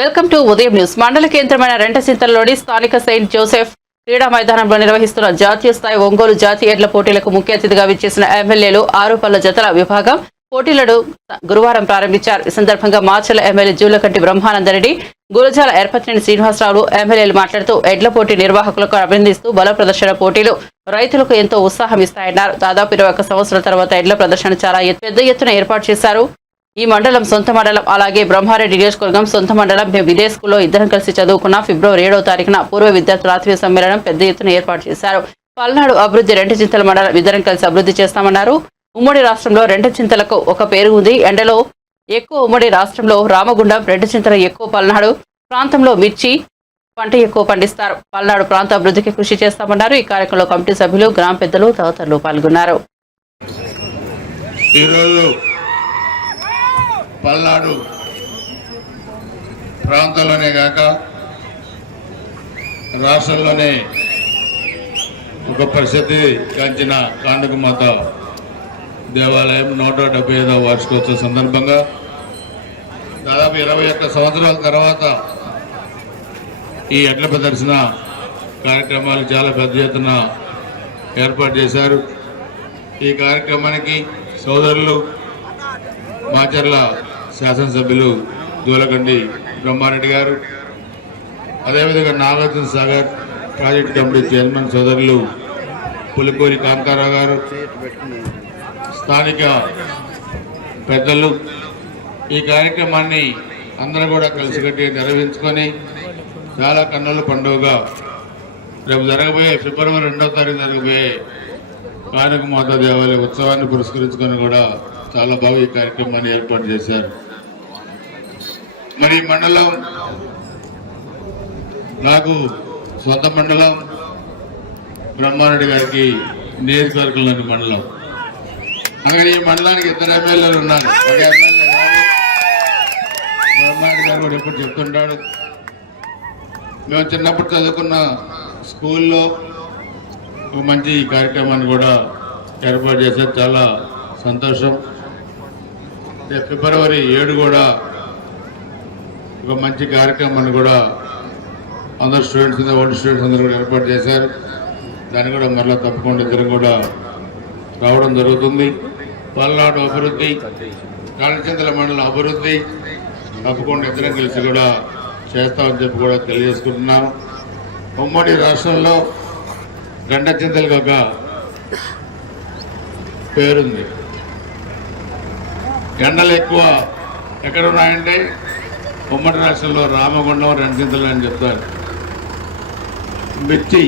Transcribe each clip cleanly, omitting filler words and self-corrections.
Welcome to ఉదయం news. మండల కేంద్రమైన రెంటచింతలలోని స్థానిక సెయింట్ జోసెఫ్ క్రీడా మైదానంలో నిర్వహిస్తున్న జాతీయ స్థాయి ఒంగోలు జాతీయ ఎడ్ల పోటీలకు ముఖ్య అతిథిగా విచ్చేసిన ఎమ్మెల్యేలు 6 పళ్ల జతల విభాగం పోటీలను గురువారం ప్రారంభించారు. ఈ సందర్భంగా మాచర్ల ఎమ్మెల్యే జూలకంటి బ్రహ్మానందరెడ్డి, గురజాల ఎర్పతినేని శ్రీనివాసరావు ఎమ్మెల్యేలు మాట్లాడుతూ ఎడ్ల పోటీ నిర్వాహకులకు అభినందిస్తూ బల ప్రదర్శన పోటీలు రైతులకు ఎంతో ఉత్సాహం ఇస్తాయన్నారు. దాదాపు 21 సంవత్సరాల తర్వాత ఎడ్ల ప్రదర్శన చాలా పెద్ద ఎత్తున ఏర్పాటు చేశారు. ఈ మండలం సొంత మండలం, అలాగే బ్రహ్మారెడ్డి నియోజకవర్గం సొంత మండలం. మేము విదేశ్ స్కూల్లో ఇద్దరం కలిసి చదువుకున్న. ఫిబ్రవరి 7వ తారీఖున పూర్వ విద్యార్థుల ఆత్మీయ సమ్మేళనం పెద్ద ఎత్తున ఏర్పాటు చేశారు. పల్నాడు అభివృద్ధి రెంటచింతల మండలం ఇద్దరం కలిసి అభివృద్ధి చేస్తామన్నారు. ఉమ్మడి రాష్ట్రంలో రెంటచింతలకు ఒక పేరు ఉంది. ఎండలో ఎక్కువ ఉమ్మడి రాష్ట్రంలో రామగుండం, రెంటచింతల ఎక్కువ. పల్నాడు ప్రాంతంలో మిర్చి పంట ఎక్కువ పండిస్తారు. పల్నాడు ప్రాంత అభివృద్ధికి కృషి చేస్తామన్నారు. ఈ కార్యక్రమంలో కమిటీ సభ్యులు, గ్రామ పెద్దలు తదితరులు పాల్గొన్నారు. పల్నాడు ప్రాంతంలోనే కాక రాష్ట్రంలోనే ఒక ప్రసిద్ధి గాంచిన కాండకమాత దేవాలయం 175వ వార్షికోత్సవ సందర్భంగా దాదాపు 21 సంవత్సరాల తర్వాత ఈ ఎడ్ల ప్రదర్శన కార్యక్రమాలు చాలా పెద్ద ఎత్తున ఏర్పాటు చేశారు. ఈ కార్యక్రమానికి సోదరులు మాచర్ల శాసనసభ్యులు జూలకంటి బ్రహ్మారెడ్డి గారు, అదేవిధంగా Nagarjuna Sagar project committee chairman సోదరులు పులిపూరి కాంతారావు గారు, స్థానిక పెద్దలు ఈ కార్యక్రమాన్ని అందరూ కూడా కలిసికట్టి నిర్వహించుకొని చాలా కన్నుల పండుగగా రేపు జరగబోయే ఫిబ్రవరి 2వ తారీఖు జరగబోయే కానకమాత దేవాలయ ఉత్సవాన్ని పురస్కరించుకొని కూడా చాలా బాగా ఈ కార్యక్రమాన్ని ఏర్పాటు చేశారు. మరి మండలం నాకు సొంత మండలం, బ్రహ్మారెడ్డి గారికి నియోజకవర్గంలోని మండలం. అక్కడ ఈ మండలానికి 2 ఎమ్మెల్యేలు ఉన్నారు. ఒక ఎమ్మెల్యే బ్రహ్మారెడ్డి గారు కూడా ఎప్పుడు చెప్తుంటాడు, మేము చిన్నప్పుడు చదువుకున్న స్కూల్లో ఒక మంచి కార్యక్రమాన్ని కూడా ఏర్పాటు చేశారు. చాలా సంతోషం. ఫిబ్రవరి 7 కూడా ఒక మంచి కార్యక్రమాన్ని కూడా అందరు స్టూడెంట్స్, ఓల్డ్ స్టూడెంట్స్ అందరూ కూడా ఏర్పాటు చేశారు. దాన్ని కూడా మరలా తప్పకుండా ఇద్దరం కూడా రావడం జరుగుతుంది. పల్నాడు అభివృద్ధి, కాళచంద్ర మండలం అభివృద్ధి తప్పకుండా ఇద్దరం కలిసి కూడా చేస్తామని చెప్పి కూడా తెలియజేసుకుంటున్నాను. ఉమ్మడి రాష్ట్రంలో రెంటచింతలకు ఒక పేరుంది. ఎండలు ఎక్కువ ఎక్కడ ఉన్నాయంటే ఉమ్మడి రాష్ట్రంలో రామగుండం, రెంటచింతలు అని చెప్తారు. మిర్చి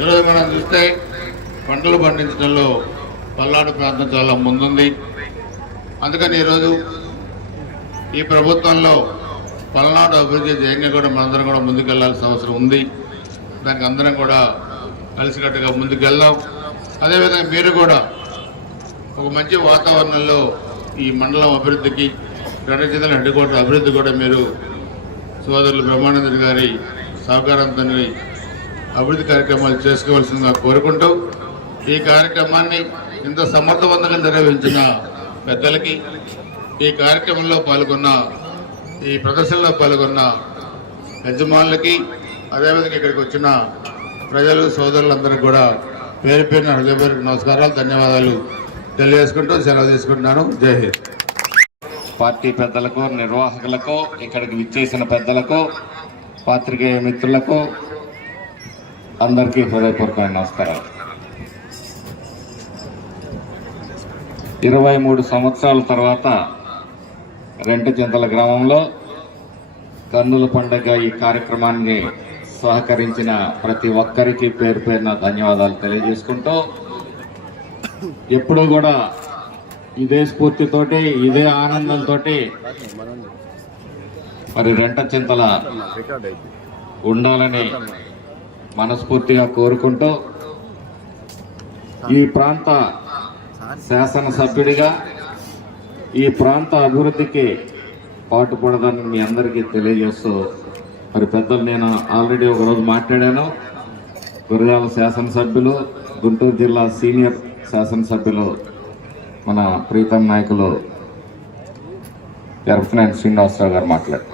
ఈరోజు మనం చూస్తే పంటలు పండించడంలో పల్నాడు ప్రాంతం చాలా ముందుంది. అందుకని ఈరోజు ఈ ప్రభుత్వంలో పల్నాడు అభివృద్ధి ధ్యేయంగా కూడా మనందరం కూడా ముందుకెళ్లాల్సిన అవసరం ఉంది. దానికి అందరం కూడా కలిసికట్టుగా ముందుకెళ్దాం. అదేవిధంగా మీరు కూడా ఒక మంచి వాతావరణంలో ఈ మండలం అభివృద్ధికి, రెంటచింతల హెడ్ క్వార్టర్ అభివృద్ధి కూడా మీరు సోదరులు బ్రహ్మానందరెడ్డి గారి సహకారంతో అభివృద్ధి కార్యక్రమాలు చేసుకోవాల్సిందిగా కోరుకుంటూ, ఈ కార్యక్రమాన్ని ఇంత సమర్థవంతంగా నిర్వహించిన పెద్దలకి, ఈ కార్యక్రమంలో పాల్గొన్న, ఈ ప్రదర్శనలో పాల్గొన్న యజమానులకి, అదేవిధంగా ఇక్కడికి వచ్చిన ప్రజలు, సోదరులందరికీ కూడా పేరు పేరున హృదయపూర్వక నమస్కారాలు, ధన్యవాదాలు తెలియజేసుకుంటూ సెలవు తీసుకుంటున్నాను. జై హింద్. పార్టీ పెద్దలకు, నిర్వాహకులకు, ఇక్కడికి విచ్చేసిన పెద్దలకు, పాత్రికేయ మిత్రులకు అందరికీ హృదయపూర్వక నమస్కారాలు. 23 సంవత్సరాల తర్వాత రెంటచింతల గ్రామంలో కన్నుల పండుగ ఈ కార్యక్రమాన్ని సహకరించిన ప్రతి ఒక్కరికి పేరు పేరున ధన్యవాదాలు తెలియజేసుకుంటూ, ఎప్పుడూ కూడా ఇదే స్ఫూర్తితోటి, ఇదే ఆనందంతో మరి రెంటచింతల ఉండాలని మనస్ఫూర్తిగా కోరుకుంటూ, ఈ ప్రాంత శాసనసభ్యుడిగా ఈ ప్రాంత అభివృద్ధికి పాటుపడదని మీ అందరికీ తెలియజేస్తూ, మరి పెద్దలు నేను ఆల్రెడీ ఒకరోజు మాట్లాడాను. గురజాల శాసనసభ్యులు, గుంటూరు జిల్లా సీనియర్ శాసనసభ్యులు మన ప్రీతం నాయకులు జరపతినేని శ్రీనివాసరావు గారు మాట్లాడతారు.